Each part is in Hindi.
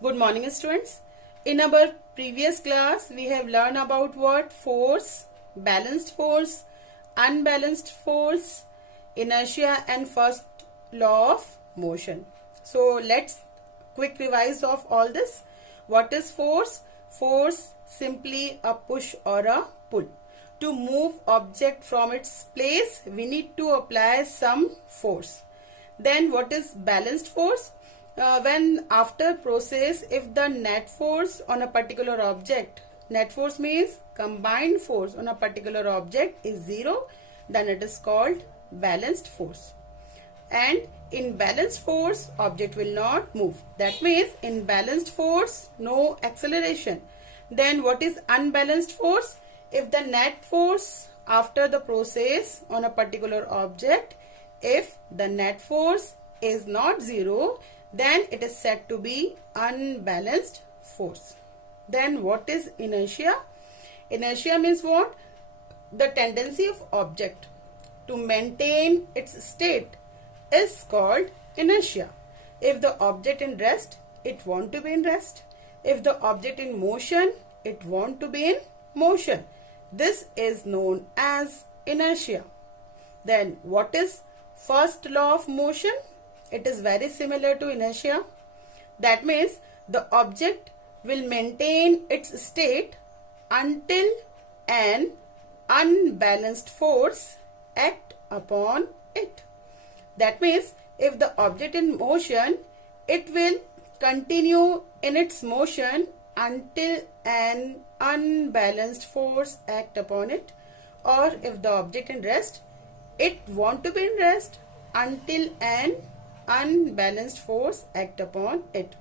Good morning, students. In our previous class, we have learned about what? Force, balanced force, unbalanced force, inertia, and first law of motion. So let's quick revise of all this. What is force? Force simply a push or a pull. To move object from its place, we need to apply some force. Then what is balanced force? When after process, if the net force on a particular object, net force means combined force on a particular object is zero, then it is called balanced force. And in balanced force, object will not move. That means in balanced force, no acceleration. Then what is unbalanced force? If the net force after the process on a particular object, if the net force is not zero, then it is said to be unbalanced force. Then what is inertia? Inertia means what? The tendency of object to maintain its state is called inertia. If the object in rest, it want to be in rest. If the object in motion, it want to be in motion. This is known as inertia. Then what is first law of motion? It is very similar to inertia. That means the object will maintain its state until an unbalanced force act upon it. That means if the object in motion, it will continue in its motion until an unbalanced force act upon it. Or if the object in rest, it want to be in rest until an unbalanced force act upon it.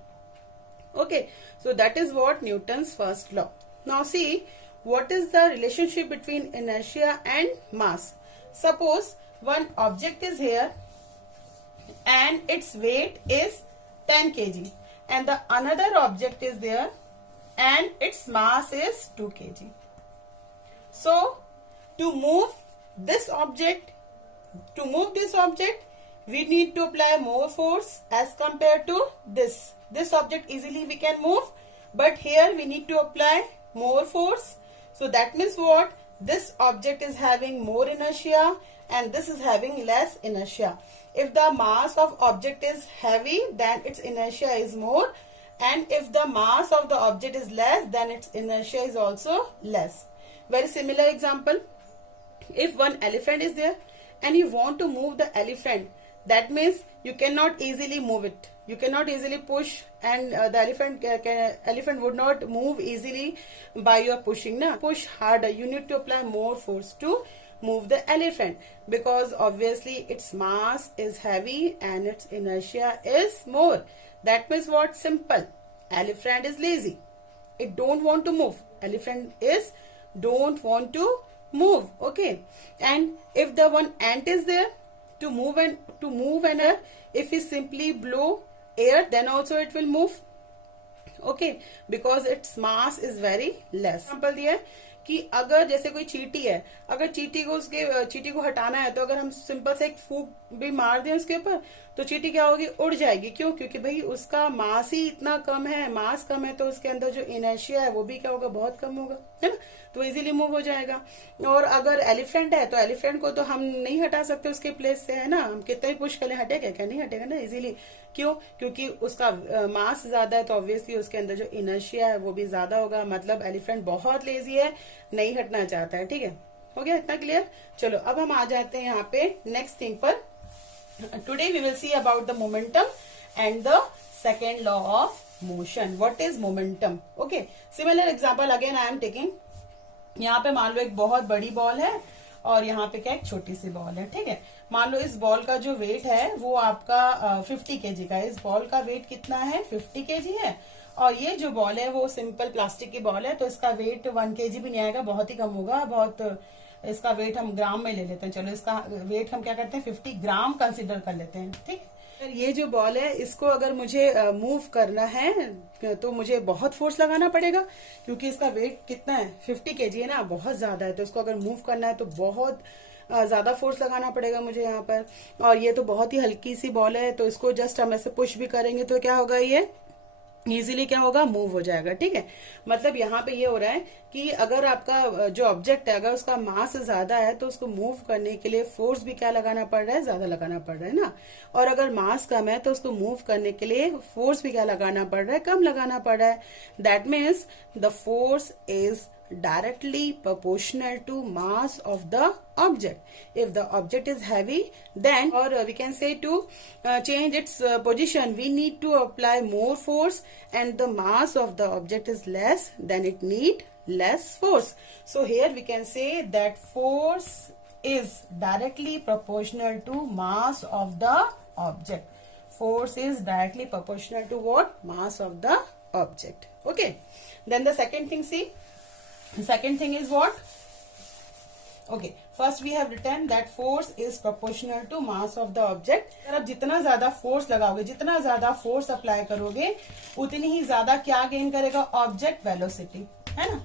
Okay, so that is what Newton's first law. Now see, what is the relationship between inertia and mass? Suppose one object is here and its weight is 10 kg and the another object is there and its mass is 2 kg. So to move this object, we need to apply more force as compared to this. This object easily we can move, but here we need to apply more force. So that means what? This object is having more inertia and this is having less inertia. If the mass of object is heavy, then its inertia is more, and if the mass of the object is less, then its inertia is also less. Very similar example. If one elephant is there and you want to move the elephant, that means you cannot easily move it. You cannot easily push, and the elephant would not move easily by your pushing. Na? Push harder. You need to apply more force to move the elephant because obviously its mass is heavy and its inertia is more. That means what? Simple. Elephant is lazy. It don't want to move. Elephant is don't want to move. Okay. And if the one ant is there, to move an air, if we simply blow air, then also it will move. Okay, because its mass is very less. Example दिया है कि अगर जैसे कोई चींटी है, अगर चींटी को हटाना है, तो अगर हम सिंपल से एक फूंक भी मार दें उसके ऊपर, तो चींटी क्या होगी? उड़ जाएगी. क्यों? क्योंकि भाई उसका मास ही इतना कम है, मास कम है, तो उसके अंदर जो इनर्शिया है वो भी क्या होगा? बहुत कम होगा, है ना? तो इजीली मूव हो जाएगा. और अगर एलिफेंट है तो एलिफेंट को तो हम नहीं हटा सकते उसके प्लेस से, है ना? हम कितना ही पुश कर ले, हटेगा क्या? नहीं हटेगा ना इजीली. क्यों? क्योंकि उसका मास ज्यादा है, तो ऑब्वियसली उसके अंदर जो इनर्शिया है वो भी ज्यादा होगा. मतलब एलिफेंट बहुत लेजी है, नहीं हटना चाहता है. ठीक है, हो गया इतना क्लियर? चलो अब हम आ जाते हैं यहाँ पे नेक्स्ट थिंग पर. Today we will see about the momentum and the second law of motion. What is momentum? Okay. Similar example again I am taking. यहाँ पे मान लो एक बहुत बड़ी बॉल है और यहाँ पे क्या एक छोटी सी बॉल है. ठीक है, मान लो इस बॉल का जो वेट है वो आपका 50 केजी का है. इस बॉल का वेट कितना है? 50 केजी है. और ये जो बॉल है वो सिंपल प्लास्टिक की बॉल है, तो इसका वेट 1 केजी भी नहीं आएगा, बहुत ही कम होगा. बहुत इसका वेट हम ग्राम में ले लेते हैं. चलो इसका वेट हम क्या करते हैं? 50 ग्राम कंसिडर कर लेते हैं. ठीक है, ये जो बॉल है इसको अगर मुझे मूव करना है तो मुझे बहुत फोर्स लगाना पड़ेगा, क्योंकि इसका वेट कितना है? 50 केजी है ना, बहुत ज्यादा है. तो इसको अगर मूव करना है तो बहुत ज्यादा फोर्स लगाना पड़ेगा मुझे यहाँ पर. और ये तो बहुत ही हल्की सी बॉल है, तो इसको जस्ट हम ऐसे पुश भी करेंगे तो क्या होगा? ये इजीली क्या होगा, मूव हो जाएगा। ठीक है, मतलब यहाँ पे ये हो रहा है कि अगर आपका जो ऑब्जेक्ट है अगर उसका मास ज्यादा है तो उसको मूव करने के लिए फोर्स भी क्या लगाना पड़ रहा है, ज्यादा लगाना पड़ रहा है ना। और अगर मास कम है तो उसको मूव करने के लिए फोर्स भी क्या लगाना पड़ रहा है, कम लगाना पड़ रहा है। That means the force is directly proportional to mass of the object. If the object is heavy, then or we can say to change its position, we need to apply more force, and the mass of the object is less, then it need less force. So here we can say that force is directly proportional to mass of the object. Force is directly proportional to what? Mass of the object. Okay, then the second thing, see, the second thing is what? Okay, first we have written that force is proportional to mass of the object. अगर आप जितना ज्यादा फोर्स लगाओगे, जितना ज्यादा फोर्स अप्लाई करोगे, उतनी ही ज्यादा क्या गेन करेगा, ऑब्जेक्ट वेलोसिटी, है ना।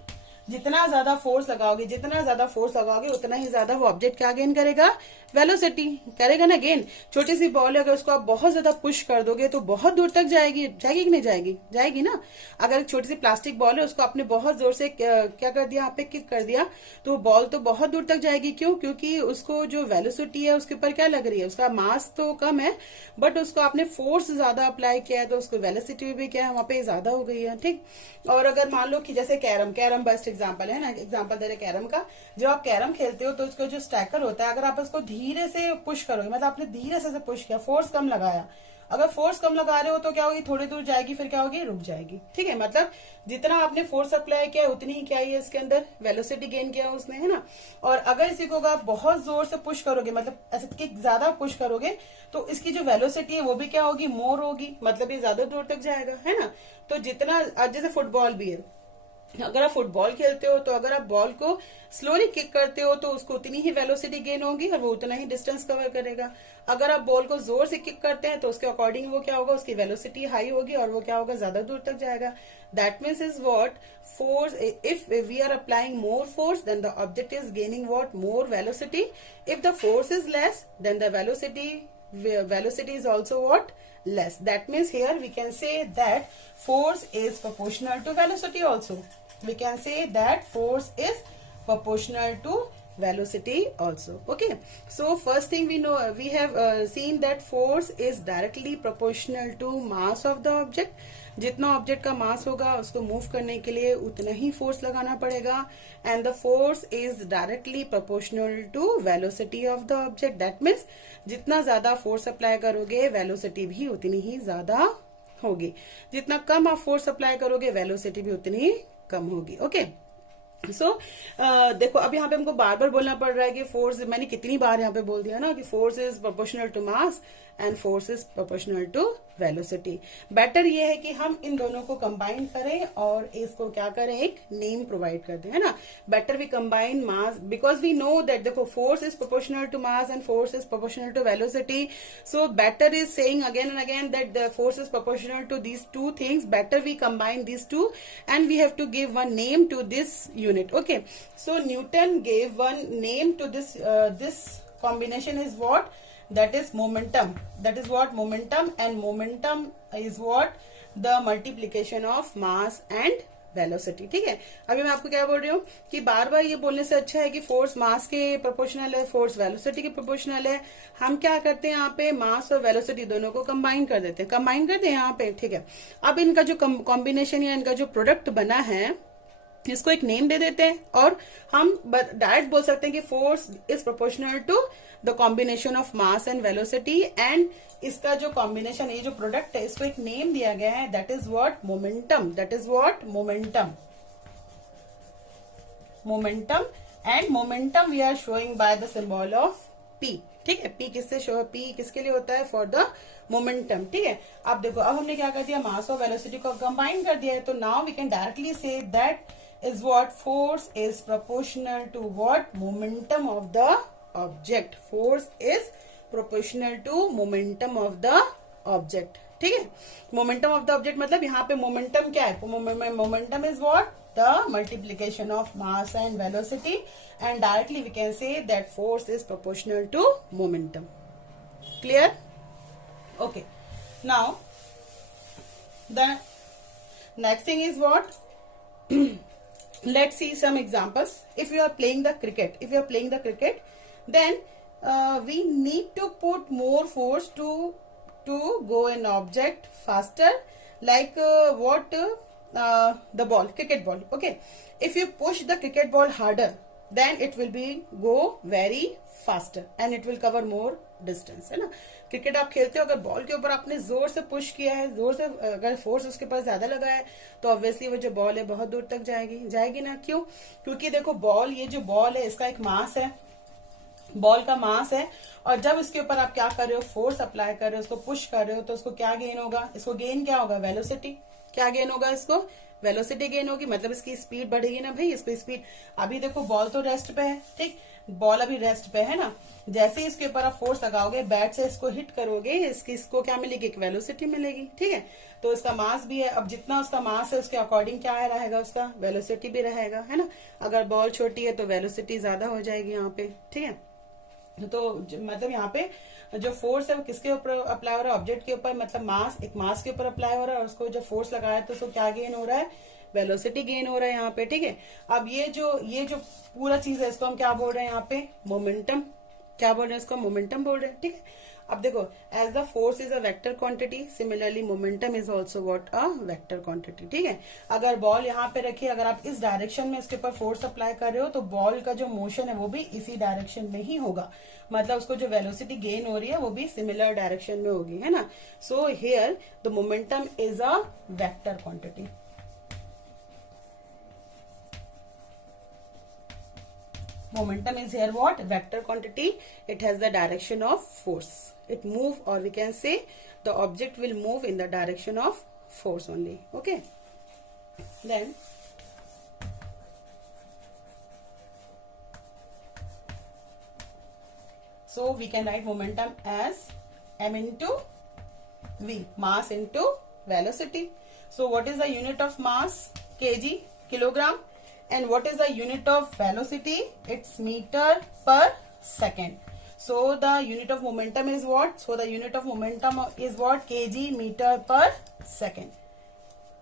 जितना ज्यादा फोर्स लगाओगे, जितना ज्यादा फोर्स लगाओगे उतना ही ज्यादा वो ऑब्जेक्ट क्या गेन करेगा, वेलोसिटी करेगा ना गेन। छोटी सी बॉल है, अगर उसको आप बहुत ज्यादा पुश कर दोगे तो बहुत दूर तक जाएगी, जाएगी कि नहीं जाएगी, जाएगी ना। अगर एक छोटी सी प्लास्टिक बॉल है, उसको आपने बहुत जोर से क्या कर दिया, आप पे किक कर दिया, तो बॉल तो बहुत दूर तक जाएगी। क्यों? क्योंकि उसको जो वेलोसिटी है उसके ऊपर क्या लग रही है, उसका मास तो कम है बट उसको आपने फोर्स ज्यादा अप्लाई किया है तो उसको वेलोसिटी भी क्या है, वहां पे ज्यादा हो गई है। ठीक, और अगर मान लो कि जैसे कैरम बेस्ट एग्जाम्पल है ना, एग्जाम्पल दे रहे कैरम का। जब आप कैरम खेलते हो तो उसका जो स्टैकर होता है, अगर आप उसको धीरे से पुश करोगे, मतलब आपने धीरे से पुश किया, फोर्स कम लगाया, अगर फोर्स कम लगा रहे हो तो क्या होगी, थोड़ी दूर जाएगी, फिर क्या होगी, रुक जाएगी। ठीक है, मतलब जितना आपने फोर्स अप्लाई किया उतनी ही क्या है इसके अंदर वेलोसिटी गेन किया उसने, है ना। और अगर इसी को आप बहुत जोर से पुश करोगे, मतलब ऐसे किक ज्यादा पुश करोगे, तो इसकी जो वेलोसिटी है वो भी क्या होगी, मोर होगी, मतलब ये ज्यादा दूर तक जाएगा, है ना। तो जितना, जैसे फुटबॉल भी है, अगर आप फुटबॉल खेलते हो तो अगर आप बॉल को स्लोली किक करते हो तो उसको उतनी ही वेलोसिटी गेन होगी और वो उतना ही डिस्टेंस कवर करेगा। अगर आप बॉल को जोर से किक करते हैं तो उसके अकॉर्डिंग वो क्या होगा, उसकी वेलोसिटी हाई होगी और वो क्या होगा, ज्यादा दूर तक जाएगा। That means is what, force, if we are applying more force then the object is gaining what, more velocity. If the force is less then the velocity is also what, less. That means here we can say that force is proportional to velocity also. We can say that force is proportional to velocity also. Okay, so first thing we know, we have seen that force is directly proportional to mass of the object. जितना ऑब्जेक्ट का मास होगा उसको मूव करने के लिए उतना ही फोर्स लगाना पड़ेगा। And the force is directly proportional to velocity of the object. That means जितना ज्यादा फोर्स अप्लाई करोगे वेलोसिटी भी उतनी ही ज्यादा होगी, जितना कम आप फोर्स अप्लाई करोगे वेलोसिटी भी उतनी ही कम होगी। ओके, सो देखो अब यहाँ पे हमको बार बार बोलना पड़ रहा है कि फोर्स, मैंने कितनी बार यहाँ पे बोल दिया ना कि force is proportional to mass and force is proportional to velocity. Better ये है कि हम इन दोनों को कंबाइन करें और इसको क्या करें, एक नेम प्रोवाइड कर दें, है ना। Better we combine mass because we know that देखो force is proportional to mass and force is proportional to velocity. So better is saying again and again that the force is proportional to these two things. Better we combine these two and we have to give one name to this unit. Okay, so Newton gave one name to this combination is what, that is momentum. That is what, momentum. And momentum is what, the multiplication of mass and velocity. ठीक है, अभी मैं आपको क्या बोल रही हूँ कि बार बार ये बोलने से अच्छा है कि फोर्स मास के प्रोपोर्शनल है, फोर्स वेलोसिटी के प्रोपोर्शनल है। हम क्या करते हैं यहाँ पे, मास और वेलोसिटी दोनों को कंबाइन कर देते हैं, कंबाइन कर दें यहाँ पे। ठीक है, अब इनका जो कॉम्बिनेशन या इनका जो प्रोडक्ट बना है इसको एक नेम दे देते हैं और हम डायरेक्ट बोल सकते हैं कि force is proportional to the combination of mass and velocity. And इसका जो कॉम्बिनेशन, ये जो प्रोडक्ट है, इसको एक नेम दिया गया है, that is what, momentum. That is what, momentum. Momentum, and momentum we are showing by the symbol of P. ठीक है, पी किससे शो, पी किसके लिए होता है, फॉर द मोमेंटम। ठीक है, अब देखो अब हमने क्या कर दिया, मास और वेलोसिटी को कंबाइन कर दिया है, तो now we can directly say that is what, force is proportional to what, momentum of the object. Force is proportional to momentum of the object. ठीक है, momentum of the object मतलब यहाँ पे momentum क्या है, momentum is what, the multiplication of mass and velocity, and directly we can say that force is proportional to momentum. Clear? Okay, now the Next thing is what? Let's see some examples. If you are playing the cricket, then we need to put more force to go an object faster, like the ball, cricket ball. Okay, if you push the cricket ball harder, then it will be go very faster and it will cover more distance, है ना. क्रिकेट आप खेलते हो, अगर बॉल के ऊपर आपने जोर से पुश किया है, जोर से अगर फोर्स उसके ऊपर ज्यादा लगा है, तो ऑब्वियसली वो जो बॉल है बहुत दूर तक जाएगी ना. क्यों? क्योंकि देखो बॉल, ये जो बॉल है इसका एक मास है, बॉल का मास है, और जब इसके ऊपर आप क्या कर रहे हो, फोर्स अप्लाई कर रहे हो, उसको पुश कर रहे हो, तो उसको क्या गेन होगा, इसको गेन क्या होगा, वेलोसिटी. क्या गेन होगा, इसको वेलोसिटी गेन होगी, मतलब इसकी स्पीड बढ़ेगी ना भाई. इसको स्पीड, अभी देखो बॉल तो रेस्ट पे है, ठीक, बॉल अभी रेस्ट पे है ना. जैसे ही इसके ऊपर आप फोर्स लगाओगे, बैट से इसको हिट करोगे, इसको क्या मिलेगी, एक वेलोसिटी मिलेगी. ठीक है, तो इसका मास भी है. अब जितना उसका मास है उसके अकॉर्डिंग क्या रहेगा, उसका वेलोसिटी भी रहेगा, है ना. अगर बॉल छोटी है तो वेलोसिटी ज्यादा हो जाएगी यहाँ पे. ठीक है, तो मतलब यहाँ पे जो फोर्स है वो किसके ऊपर अप्लाई हो रहा है, ऑब्जेक्ट के ऊपर, मतलब मास, एक मास के ऊपर अप्लाई हो रहा है, और उसको जो फोर्स लगाया तो उसको क्या गेन हो रहा है, वेलोसिटी गेन हो रहा है यहाँ पे. ठीक है, अब ये जो पूरा चीज है इसको हम क्या बोल रहे हैं यहाँ पे, मोमेंटम. क्या बोल रहे हैं इसको, मोमेंटम बोल रहे हैं. ठीक है, अब देखो, as the force is a vector quantity, similarly momentum is also what, a vector quantity. ठीक है, अगर बॉल यहाँ पे रखिए, अगर आप इस डायरेक्शन में इसके ऊपर फोर्स अप्लाई कर रहे हो, तो बॉल का जो मोशन है वो भी इसी डायरेक्शन में ही होगा, मतलब उसको जो वेलोसिटी गेन हो रही है वो भी सिमिलर डायरेक्शन में होगी, है ना. So here the momentum is a vector quantity. Momentum is here what? Vector quantity. It has the direction of force. It move, or we can say the object will move in the direction of force only. Okay. Then so we can write momentum as m into v, mass into velocity. So what is the unit of mass? Kg, kilogram. And what is the unit of velocity? It's meter per second. So the unit of momentum is what? So the unit of momentum is what? Kg meter per second.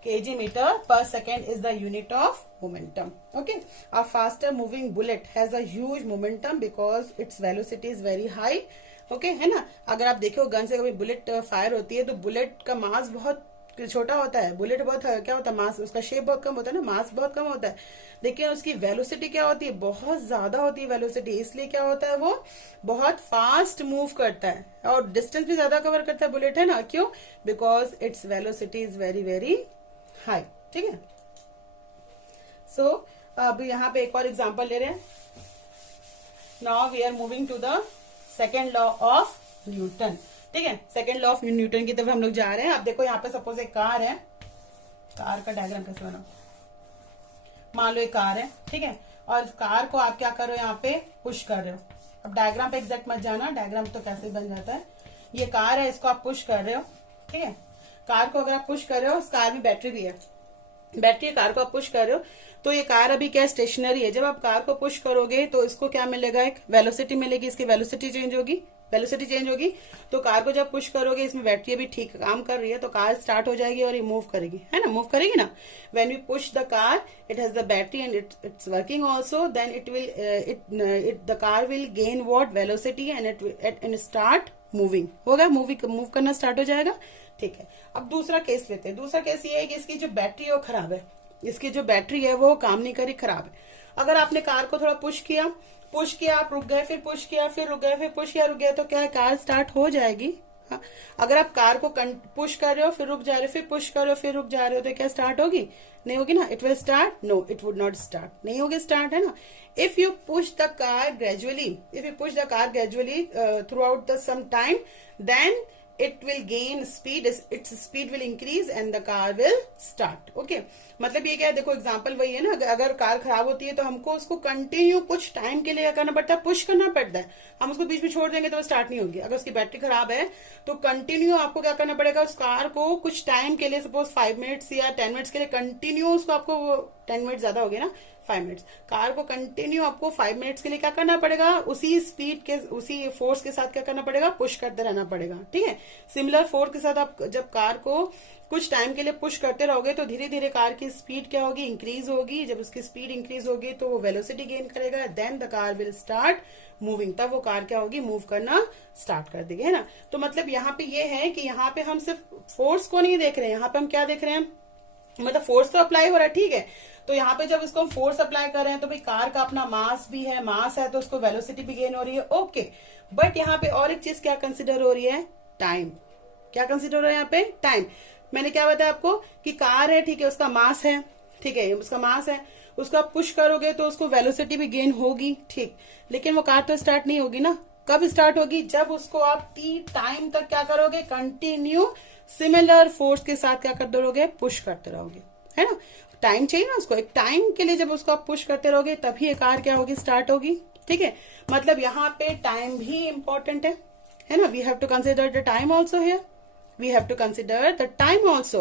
Kg meter per second is the unit of momentum. Okay. A faster moving bullet has a huge momentum because its velocity is very high. Okay, है ना. अगर आप देखो गन से कभी बुलेट फायर होती है, तो बुलेट का मास बहुत छोटा होता है, बुलेट बहुत क्या होता है, मास, उसका शेप बहुत कम होता है ना, मास बहुत कम होता है, लेकिन उसकी वेलोसिटी क्या होती है, बहुत ज्यादा होती है वेलोसिटी. इसलिए क्या होता है, वो बहुत फास्ट मूव करता है और डिस्टेंस भी ज्यादा कवर करता है बुलेट, है ना. क्यों? Because its velocity is very very high. ठीक है, सो अब यहाँ पे एक और एग्जाम्पल ले रहे हैं. Now we are moving to the second law of Newton. ठीक है, सेकेंड लॉ ऑफ न्यूटन की तरफ हम लोग जा रहे हैं. अब देखो यहाँ पे सपोज एक कार है, कार का डायग्राम कैसे बना, मान लो एक कार है. ठीक है, और कार को आप क्या कर रहे हो, यहाँ पे पुश कर रहे हो. अब डायग्राम पे एग्जैक्ट मत जाना, डायग्राम तो कैसे बन जाता है. ये कार है, इसको आप पुश कर रहे हो. ठीक है, कार को अगर आप पुश कर रहे हो, उस कार में बैटरी भी है, बैटरी कार को आप पुश कर रहे हो, तो ये कार अभी क्या स्टेशनरी है. जब आप कार को पुश करोगे तो इसको क्या मिलेगा, एक वेलोसिटी मिलेगी, इसकी वेलोसिटी चेंज होगी, वेलोसिटी चेंज होगी. तो कार को जब पुश करोगे, इसमें बैटरी अभी ठीक काम कर रही है, तो कार स्टार्ट हो जाएगी और ये मूव करेगी, है ना, मूव करेगी ना. When you push the car, it has the battery and it's working also, then it will the car will gain what, velocity, and start moving. होगा, मूव करना स्टार्ट हो जाएगा. ठीक है, अब दूसरा केस लेते हैं. दूसरा केस ये है कि इसकी जो बैटरी है वो खराब है, इसकी जो बैटरी है वो काम नहीं करी, खराब है. अगर आपने कार को थोड़ा पुश किया, आप रुक गए, फिर पुश किया, फिर रुक गए, फिर पुश किया, रुक गए, तो क्या है, कार स्टार्ट हो जाएगी. हाँ, अगर आप कार को पुश कर रहे हो, फिर रुक जा रहे हो, फिर पुश कर रहे हो, फिर रुक जा रहे हो, तो क्या स्टार्ट होगी, नहीं होगी ना. It will start, no it would not start, नहीं होगी स्टार्ट, है ना. If you push the car gradually, throughout the some time, then it will gain speed, its speed will increase and the car will start. Okay, मतलब ये क्या है, देखो एग्जांपल वही है ना. अगर कार खराब होती है तो हमको उसको कंटिन्यू कुछ टाइम के लिए क्या करना पड़ता है, पुश करना पड़ता है. हम उसको बीच में छोड़ देंगे तो वो स्टार्ट नहीं होगी. अगर उसकी बैटरी खराब है तो कंटिन्यू आपको क्या करना पड़ेगा, उस कार को कुछ टाइम के लिए, सपोज 5 मिनट्स या 10 मिनट्स के लिए कंटिन्यू उसको, आपको 10 मिनट ज्यादा हो गया ना, 5 मिनट्स। कार को कंटिन्यू आपको 5 मिनट्स के लिए क्या करना पड़ेगा, उसी स्पीड के उसी फोर्स के साथ क्या करना पड़ेगा, पुश करते रहना पड़ेगा। ठीक है, सिमिलर फोर्स के साथ आप जब कार को कुछ टाइम के लिए पुश करते रहोगे तो धीरे धीरे कार की स्पीड क्या होगी, इंक्रीज होगी। जब उसकी स्पीड इंक्रीज होगी तो वो वेलोसिटी गेन करेगा, then the car will start moving. तब वो कार क्या होगी, मूव करना स्टार्ट कर देगी, है ना। तो मतलब यहाँ पे ये है कि यहाँ पे हम सिर्फ फोर्स को नहीं देख रहे हैं, यहाँ पे हम क्या देख रहे हैं, मतलब फोर्स तो अप्लाई हो रहा है, ठीक है। तो यहाँ पे जब इसको हम फोर्स अप्लाई कर रहे हैं तो भाई कार का अपना मास भी है, मास है तो उसको वेलोसिटी भी गेन हो रही है, ओके। बट यहाँ पे और एक चीज क्या कंसिडर हो रही है, टाइम। क्या कंसिडर हो रहा है यहाँ पे, टाइम। मैंने क्या बताया आपको कि कार है, ठीक है, उसका मास है, ठीक है, उसका मास है, उसको आप पुश करोगे तो उसको वेलोसिटी भी गेन होगी, ठीक। लेकिन वो कार तो स्टार्ट नहीं होगी ना। कब स्टार्ट होगी, जब उसको आप टी टाइम तक क्या करोगे, कंटिन्यू सिमिलर फोर्स के साथ क्या करते रहोगे, पुश करते रहोगे, है ना। टाइम चाहिए ना उसको, एक टाइम के लिए जब उसको आप पुश करते रहोगे तभी ये कार क्या होगी, स्टार्ट होगी। ठीक है, मतलब यहाँ पे टाइम भी इंपॉर्टेंट है ना। We have to consider the time also here, we have to consider the time also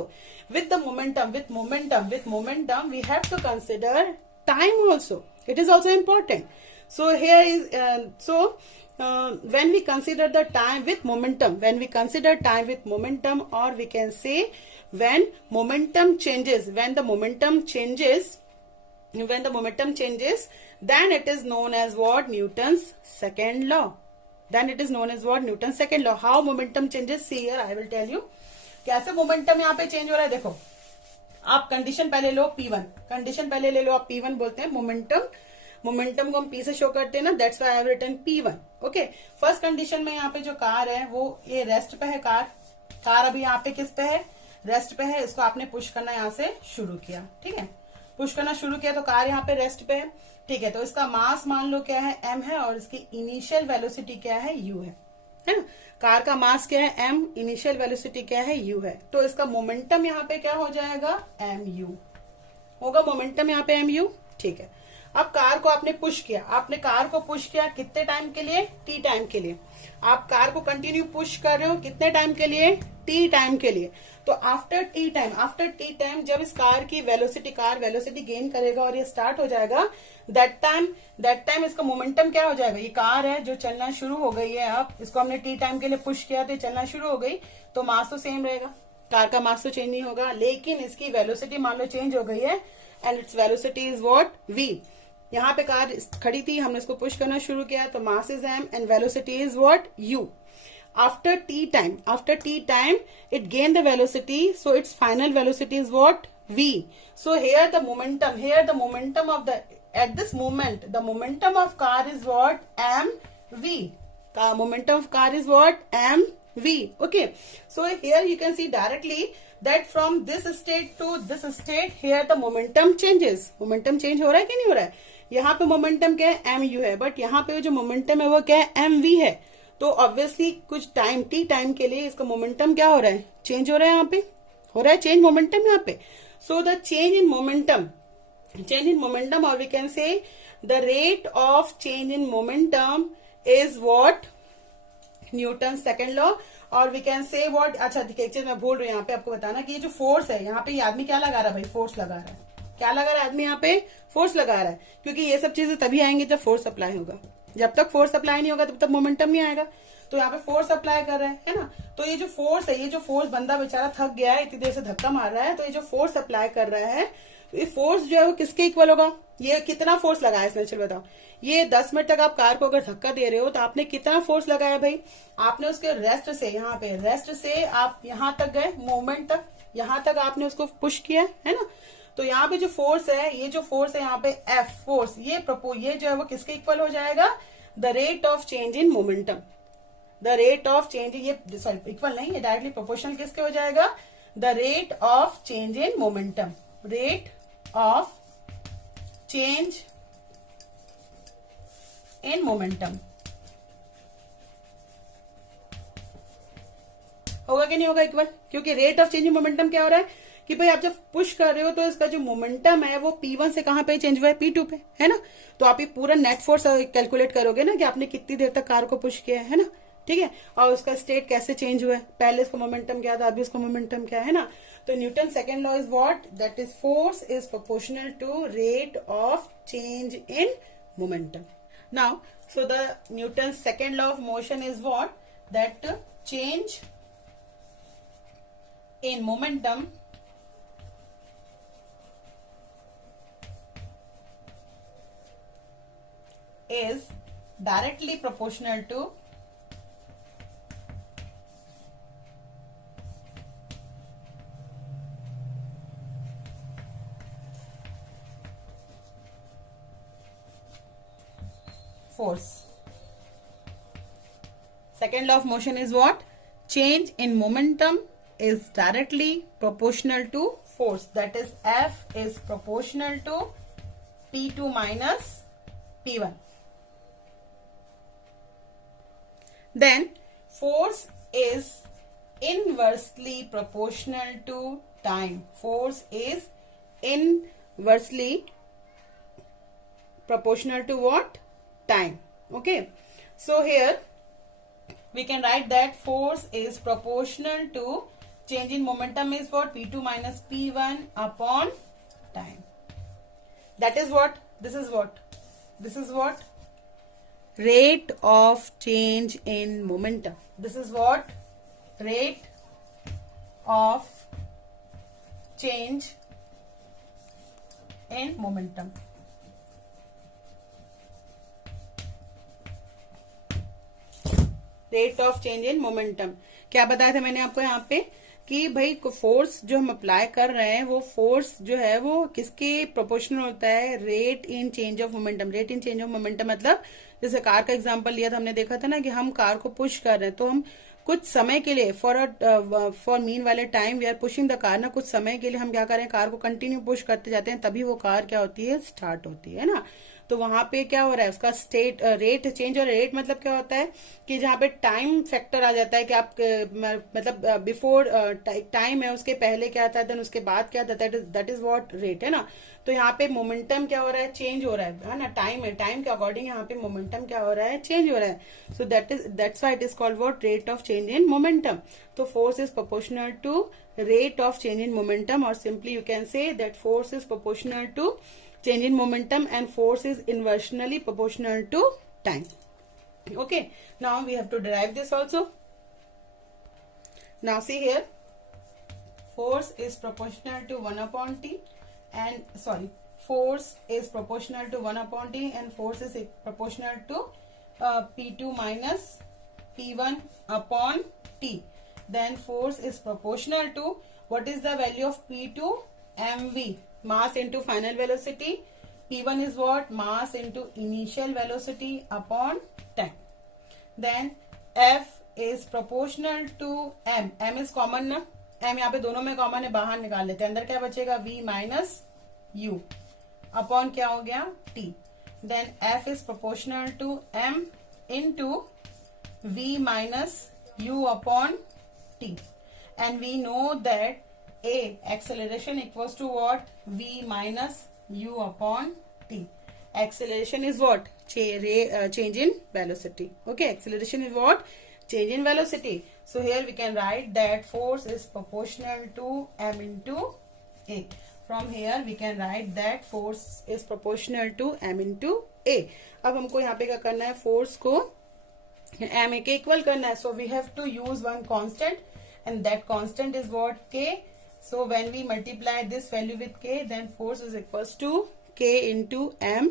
with the momentum, with momentum we have to consider time also, it is also important. So here is when we consider the time with momentum, when we consider time with momentum, or we can say when momentum changes, when the momentum changes, then it is known as what, Newton's second law. Then it is known as what, Newton's second law. How momentum changes, see here I will tell you. कैसे मोमेंटम यहाँ पे चेंज हो रहा है, देखो आप कंडीशन पहले लो P1, कंडीशन पहले ले लो आप P1 बोलते हैं मोमेंटम। मोमेंटम को हम P से शो करते हैं ना, that's why I have written P1, okay. First condition में यहाँ पे जो कार है वो ये रेस्ट पे है, कार अभी यहाँ पे किस पे है, रेस्ट पे है। इसको आपने पुश करना यहाँ से शुरू किया, ठीक है, पुश करना शुरू किया तो कार यहाँ पे रेस्ट पे है, ठीक है। तो इसका मास मान लो क्या है, m है, और इसकी इनिशियल वेलोसिटी क्या है, u है ना। कार का मास क्या है, m, इनिशियल वेलोसिटी क्या है, u है। तो इसका मोमेंटम यहाँ पे क्या हो जाएगा, mu होगा, मोमेंटम यहाँ पे mu, ठीक है। अब कार को आपने पुश किया, आपने कार को पुश किया कितने टाइम के लिए, t टाइम के लिए। आप कार को कंटिन्यू पुश कर रहे हो कितने टाइम के लिए, t टाइम के लिए। तो आफ्टर टी टाइम जब इस कार की कार वेलोसिटी गेन करेगा और ये स्टार्ट हो जाएगा, दैट टाइम इसका मोमेंटम क्या हो जाएगा, ये कार है जो चलना शुरू हो गई है, अब इसको हमने टी टाइम के लिए पुश किया तो ये चलना शुरू हो गई, तो मास तो सेम रहेगा, कार का मास तो चेंज नहीं होगा, लेकिन इसकी वेलोसिटी मान लो चेंज हो गई है, and its velocity is what, v। यहाँ पे कार खड़ी थी, हमने इसको पुश करना शुरू किया तो mass is m and velocity is what, u। After t time, it gained the velocity, so its final velocity is what, v. So here the momentum of at this moment, the momentum of car is what, mv. Momentum of car is what, mv. Okay. So here you can see directly that from this state to this state, here the momentum changes. Momentum change हो रहा है कि नहीं हो रहा है? यहाँ पे momentum क्या है, mu है, but यहाँ पे जो momentum है वो क्या है, mv है। तो ऑब्वियसली कुछ टाइम टी टाइम के लिए इसका मोमेंटम क्या हो रहा है, चेंज हो रहा है, यहाँ पे हो रहा है चेंज मोमेंटम यहाँ पे। So the change in momentum और we can say the rate of change in momentum is what, Newton second law. और वी कैन से व्हाट, अच्छा देखिए एक चीज मैं भूल रही हूँ यहाँ पे आपको बताना कि ये जो फोर्स है यहाँ पे, ये आदमी क्या लगा रहा है भाई, फोर्स लगा रहा है। क्या लगा रहा है आदमी यहाँ पे, फोर्स लगा रहा है, क्योंकि ये सब चीजें तभी आएंगी जब फोर्स अप्लाई होगा। जब तक फोर्स अप्लाई नहीं होगा तब तक मोमेंटम नहीं आएगा। तो यहाँ पे फोर्स अप्लाई कर रहे हैं ना, तो ये जो फोर्स है, ये जो फोर्स, बंदा बेचारा थक गया है, इतनी देर से धक्का मार रहा है, तो ये जो फोर्स अप्लाई कर रहा है, ये फोर्स जो है वो किसके इक्वल होगा, ये कितना फोर्स लगाया इसने, चलो बताओ। ये 10 मिनट तक आप कार को अगर धक्का दे रहे हो तो आपने कितना फोर्स लगाया भाई, आपने उसके रेस्ट से, यहाँ पे रेस्ट से आप यहाँ तक गए, मूवमेंट तक, यहाँ तक आपने उसको पुश किया है ना। तो यहाँ पे जो फोर्स है, ये जो फोर्स है यहाँ पे F फोर्स, ये जो है वो किसके इक्वल हो जाएगा, the rate of change in momentum. The rate of change, ये सॉरी इक्वल नहीं, ये डायरेक्टली प्रोपोर्शनल किसके हो जाएगा, the rate of change in momentum, rate of change in momentum. होगा कि नहीं होगा इक्वल, क्योंकि rate of change in momentum क्या हो रहा है कि भाई आप जब पुश कर रहे हो तो इसका जो मोमेंटम है वो P1 से कहां पे चेंज हुआ है, P2 पे, है ना। तो आप ये पूरा नेट फोर्स कैलकुलेट करोगे ना कि आपने कितनी देर तक कार को पुश किया है ना, ठीक है। और उसका स्टेट कैसे चेंज हुआ है, पहले उसका मोमेंटम क्या था, अभी उसका मोमेंटम क्या है ना। तो Newton second law is what, that is force is proportional to rate of change in momentum. Now so the Newton's second law of motion is what, that change in momentum is directly proportional to force. Second law of motion is what, change in momentum is directly proportional to force, that is F is proportional to P2 minus P1. Then force is inversely proportional to time. Force is inversely proportional to what, time. Okay, so here we can write that force is proportional to change in momentum is what, P2 minus P1 upon time. That is what, this is what rate of change in momentum. This is what rate of change in momentum. Rate of change in momentum. क्या बताया था मैंने आपको यहाँ पे कि भाई फोर्स जो हम अप्लाई कर रहे हैं वो फोर्स जो है वो किसके प्रोपोर्शनल होता है, rate in change of momentum. Rate in change of momentum मतलब जैसे कार का एग्जांपल लिया था हमने, देखा था ना कि हम कार को पुश कर रहे हैं, तो हम कुछ समय के लिए फॉर मीन वाले time we are pushing the car ना, कुछ समय के लिए हम क्या करें, कार को कंटिन्यू पुश करते जाते हैं, तभी वो कार क्या होती है, स्टार्ट होती है ना। तो वहां पे क्या हो रहा है, उसका स्टेट रेट चेंज। और रेट मतलब क्या होता है कि जहां पे टाइम फैक्टर आ जाता है कि आप मतलब बिफोर टाइम है, उसके पहले क्या था, देन उसके बाद क्या था, दैट इज व्हाट रेट है ना। तो यहाँ पे मोमेंटम क्या हो रहा है, चेंज हो रहा है ना, टाइम है, टाइम के अकॉर्डिंग यहाँ पे मोमेंटम क्या हो रहा है, चेंज हो रहा है। So that's why it is called what, rate of change in momentum. तो force is proportional to rate of change in momentum, और simply you can say that force is proportional to change in momentum and force is inversely proportional to time. Okay, now we have to derive this also. Now see here, force is proportional to 1 upon t and force is proportional to 1 upon t and force is proportional to P2 minus P1 upon t. Then force is proportional to, what is the value of P2, mv, mass into final velocity. P1 is what, mass into initial velocity upon time. Then F is proportional to m. m is common ना, m यहाँ पे दोनों में कॉमन है, बाहर निकाल लेते हैं, अंदर क्या बचेगा, v minus u upon क्या हो गया, t. Then F is proportional to m into v minus u upon t. And we know that A acceleration equals to what, v minus u upon t. Acceleration is what, change in velocity. Okay, acceleration is what, change in velocity. So here we can write that force is proportional to m into a. From here we can write that force is proportional to m into a. अब हमको यहाँ पे क्या करना है, फोर्स को m के इक्वल करना है. So we have to use one constant and that constant is what, k. So when we multiply this value with k, then force is equals to k into m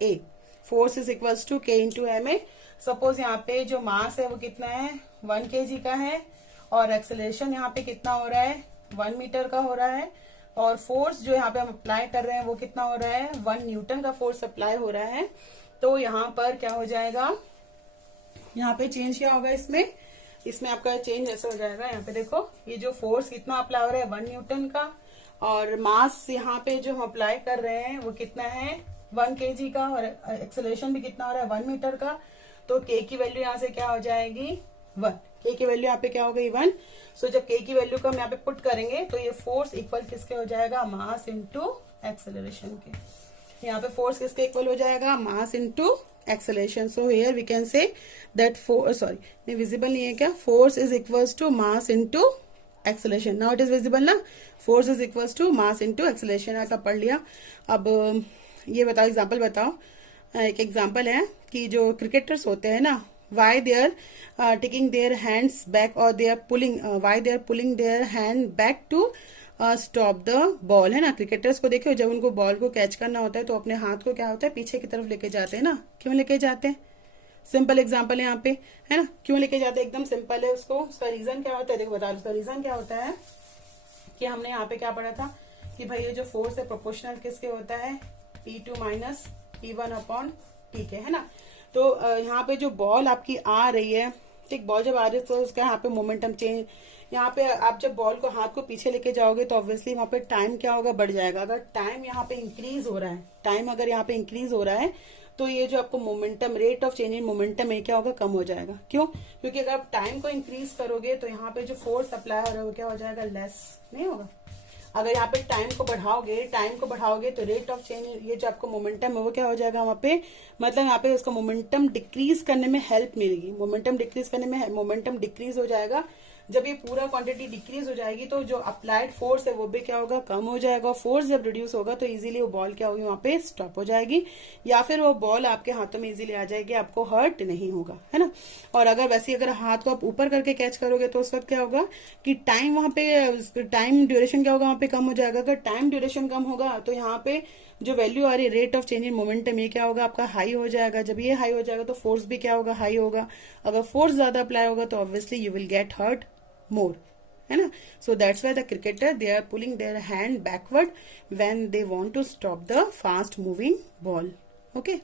a. Force is equals to k into m a. Suppose यहाँ पे जो मास है वो कितना है, 1 kg का है, और एक्सेलरेशन यहाँ पे कितना हो रहा है, 1 मीटर का हो रहा है, और फोर्स जो यहाँ पे हम अप्लाई कर रहे हैं वो कितना हो रहा है, 1 न्यूटन का फोर्स अप्लाई हो रहा है. तो यहाँ पर क्या हो जाएगा, यहाँ पे चेंज क्या होगा, इसमें आपका चेंज ऐसा हो जाएगा. यहाँ पे देखो ये जो फोर्स कितना अप्लाई हो रहा है 1 न्यूटन का, और मास यहाँ पे जो हम अप्लाई कर रहे हैं वो कितना है 1 kg का, और एक्सेलरेशन भी कितना हो रहा है 1 मीटर का. तो k की वैल्यू यहाँ से क्या हो जाएगी 1. k की वैल्यू यहाँ पे क्या हो गई 1. सो जब k की वैल्यू को हम यहाँ पे पुट करेंगे तो ये फोर्स इक्वल किसके हो जाएगा, मास इंटू एक्सेलरेशन के. यहाँ पे फोर्स किसके इक्वल हो जाएगा, mass into acceleration. So here we can say that force, sorry नहीं विजिबल नहीं है क्या, force is equals to mass into acceleration. Now it is visible ना, force is equals to mass into acceleration, ऐसा पढ़ लिया. अब ये बताओ, एग्जांपल बताओ. एक एग्जांपल है कि जो क्रिकेटर्स होते हैं ना, why they are taking their hands back or they are pulling why they are pulling their hand back to stop the ball, है ना. क्रिकेटर्स को देखो, जब उनको बॉल को कैच करना होता है तो अपने हाथ को क्या होता है, पीछे की तरफ लेके जाते हैं ना. क्यों लेके जाते हैं, सिंपल एग्जांपल है यहाँ पे, है ना. क्यों लेके जाते हैं, एकदम सिंपल है. उसका रीजन क्या होता है, देखो बता, उसका रीजन क्या होता है कि हमने यहाँ पे क्या पढ़ा था कि भाई ये जो फोर्स है प्रोपोर्शनल किसके होता है, P2 minus P1 upon T के, है ना. तो यहाँ पे जो बॉल आपकी आ रही है, ठीक, बॉल जब आ रही है तो उसका यहाँ पे मोमेंटम चेंज, यहाँ पे आप जब बॉल को हाथ को पीछे लेके जाओगे तो ऑब्वियसली वहां पे टाइम क्या होगा, बढ़ जाएगा. अगर टाइम यहाँ पे इंक्रीज हो रहा है, टाइम अगर यहाँ पे इंक्रीज हो रहा है तो ये जो आपको momentum, rate of change in momentum है क्या होगा, कम हो जाएगा. क्यों, क्योंकि अगर आप टाइम को इंक्रीज करोगे तो यहाँ पे जो फोर्स अप्लाई हो रहा है वो क्या हो जाएगा, लेस नहीं होगा. अगर यहाँ पे टाइम को बढ़ाओगे तो रेट ऑफ चेंज, ये जो आपको मोमेंटम है वो क्या हो जाएगा वहां पे, मतलब यहाँ पे उसका मोमेंटम डिक्रीज करने में हेल्प मिलेगी. मोमेंटम डिक्रीज हो जाएगा. जब ये पूरा क्वांटिटी डिक्रीज हो जाएगी तो जो अप्लाइड फोर्स है वो भी क्या होगा, कम हो जाएगा. फोर्स जब रिड्यूस होगा तो इजीली वो बॉल क्या होगी, वहां पे स्टॉप हो जाएगी, या फिर वो बॉल आपके हाथों में इजीली आ जाएगी, आपको हर्ट नहीं होगा, है ना. और अगर वैसे अगर हाथ को आप ऊपर करके कैच करोगे तो उस वक्त क्या होगा कि टाइम वहां पे, टाइम ड्यूरेशन क्या होगा वहां पे, कम हो जाएगा. अगर टाइम ड्यूरेशन कम होगा तो यहाँ पे जो वैल्यू आ रही है, rate of change in momentum, ये क्या होगा आपका, हाई हो जाएगा. जब ये हाई हो जाएगा तो फोर्स भी क्या होगा, हाई होगा. अगर फोर्स ज्यादा अप्लाई होगा तो obviously you will get hurt more, है ना. So that's why the cricketer, they are pulling their hand backward when they want to stop the fast moving ball. Okay.